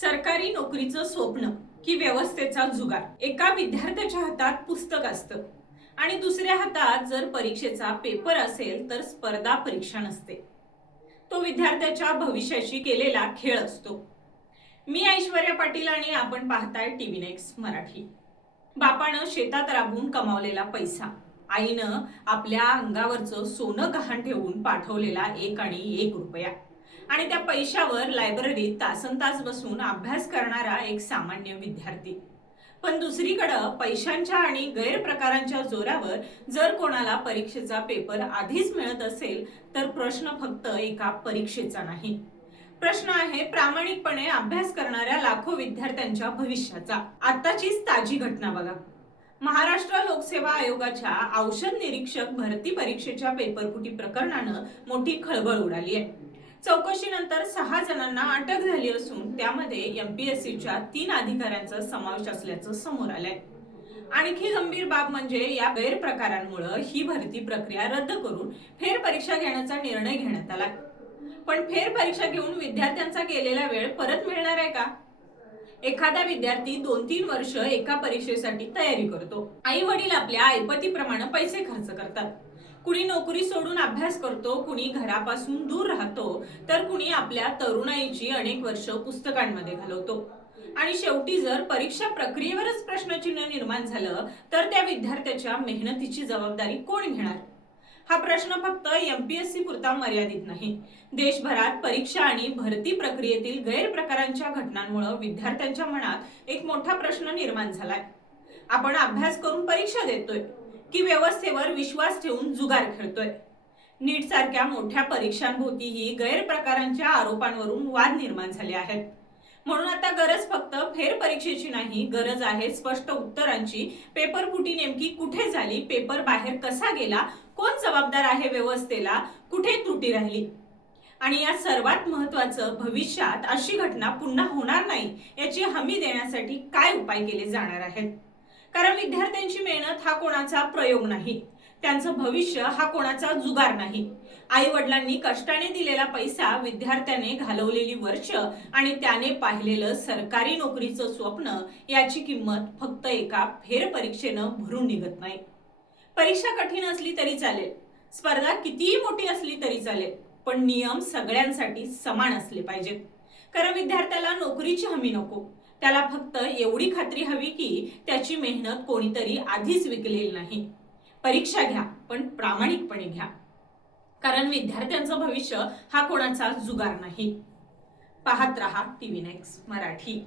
सरकारी नोकरीचं स्वप्न की व्यवस्थेचा जुगार. एका विद्यार्थ्याच्या हातात पुस्तक असतं आणि दुसऱ्या हातात जर परीक्षेचा पेपर असेल तर स्पर्धा परीक्षा नसते. तो विद्यार्थ्याच्या भविष्याशी केलेला खेळ असतो. मी ऐश्वर्या पाटील आणि आपण पाहताय टीव्ही नेक्स्ट मराठी. बापानं शेतात राबून कमावलेला पैसा, आईनं आपल्या अंगावरचं सोनं गहाण ठेवून पाठवलेला एक आणि एक रुपया आणि त्या पैशावर लायब्ररीत तासनतास बसून अभ्यास करणारा एक सामान्य विद्यार्थी. पण दुसरीकडं पैशांच्या आणि गैरप्रकारांच्या जोरावर जर कोणाला परीक्षेचा पेपर आधीच मिळत असेल तर प्रश्न फक्त एका परीक्षेचा नाही. प्रश्न आहे प्रामाणिकपणे अभ्यास करणाऱ्या लाखो विद्यार्थ्यांच्या भविष्याचा. आताचीच ताजी घटना बघा. महाराष्ट्र लोकसेवा आयोगाच्या औषध निरीक्षक भरती परीक्षेच्या पेपरफुटी प्रकरणानं मोठी खळबळ उडाली आहे. चौकशीनंतर 6 जणांना अटक झाली असून त्यामध्ये एमपीएससीच्या 3 अधिकाऱ्यांचा समावेश असल्याचं समोर आलंय. आणखी गंभीर बाब म्हणजे या गैरप्रकारांमुळे ही भरती प्रक्रिया रद्द करून फेरपरीक्षा घेण्याचा निर्णय घेण्यात आला. पण फेरपरीक्षा घेऊन विद्यार्थ्यांचा गेलेला वेळ परत मिळणार आहे का? एखादा विद्यार्थी 2-3 वर्ष एका परीक्षेसाठी तयारी करतो. आई वडील आपल्या ऐपतीप्रमाणे पैसे खर्च करतात. कुणी नोकरी सोडून अभ्यास करतो, कुणी घरापासून दूर राहतो, तर कुणी आपल्या तरुणाईची अनेक वर्ष पुस्तकांमध्ये घालवतो. आणि शेवटी जर परीक्षा प्रक्रियेवरच प्रश्नचिन्ह निर्माण झालं तर त्या विद्यार्थ्याच्या मेहनतीची जबाबदारी कोण घेणार? हा प्रश्न फक्त एमपीएससी पुरता मर्यादित नाही. देशभरात परीक्षा आणि भरती प्रक्रियेतील गैरप्रकारांच्या घटनांमुळे विद्यार्थ्यांच्या मनात एक मोठा प्रश्न निर्माण झालाय. आपण अभ्यास करून परीक्षा देतोय की व्यवस्थेवर विश्वास ठेवून जुगार खेळतोय? नीट सारख्या मोठ्या परीक्षांभोवतीही गैरप्रकारांच्या आरोपांवरून वाद निर्माण झाले आहेत. म्हणून आता गरज फक्त फेरपरीक्षेची नाही, गरज आहे स्पष्ट उत्तरांची. पेपरफुटी नेमकी कुठे झाली, पेपर बाहेर कसा गेला, कोण जबाबदार आहे व्यवस्थेला, कुठे त्रुटी राहिली, आणि या सर्वात महत्त्वाचं, भविष्यात अशी घटना पुन्हा होणार नाही याची हमी देण्यासाठी काय उपाय केले जाणार आहेत. कारण विद्यार्थ्यांची मेहनत हा कोणाचा प्रयोग नाही, त्यांचं भविष्य हा कोणाचा जुगार नाही. आई वडिलांनी कष्टाने दिलेला पैसा, विद्यार्थ्याने घालवलेली वर्ष आणि त्याने पाहिलेलं सरकारी नोकरीचं स्वप्न याची किंमत फक्त एका फेरपरीक्षेनं भरून निघत नाही. परीक्षा कठीण असली तरी चालेल, स्पर्धा कितीही मोठी असली तरी चालेल, पण नियम सगळ्यांसाठी समान असले पाहिजेत. कारण विद्यार्थ्याला नोकरीची हमी नको, त्याला फक्त एवढी खात्री हवी की त्याची मेहनत कोणीतरी आधीच विकलेली नाही. परीक्षा घ्या, पण प्रामाणिकपणे घ्या. कारण विद्यार्थ्यांचं भविष्य हा कोणाचा जुगार नाही. पाहत रहा टीव्ही नेक्स्ट मराठी.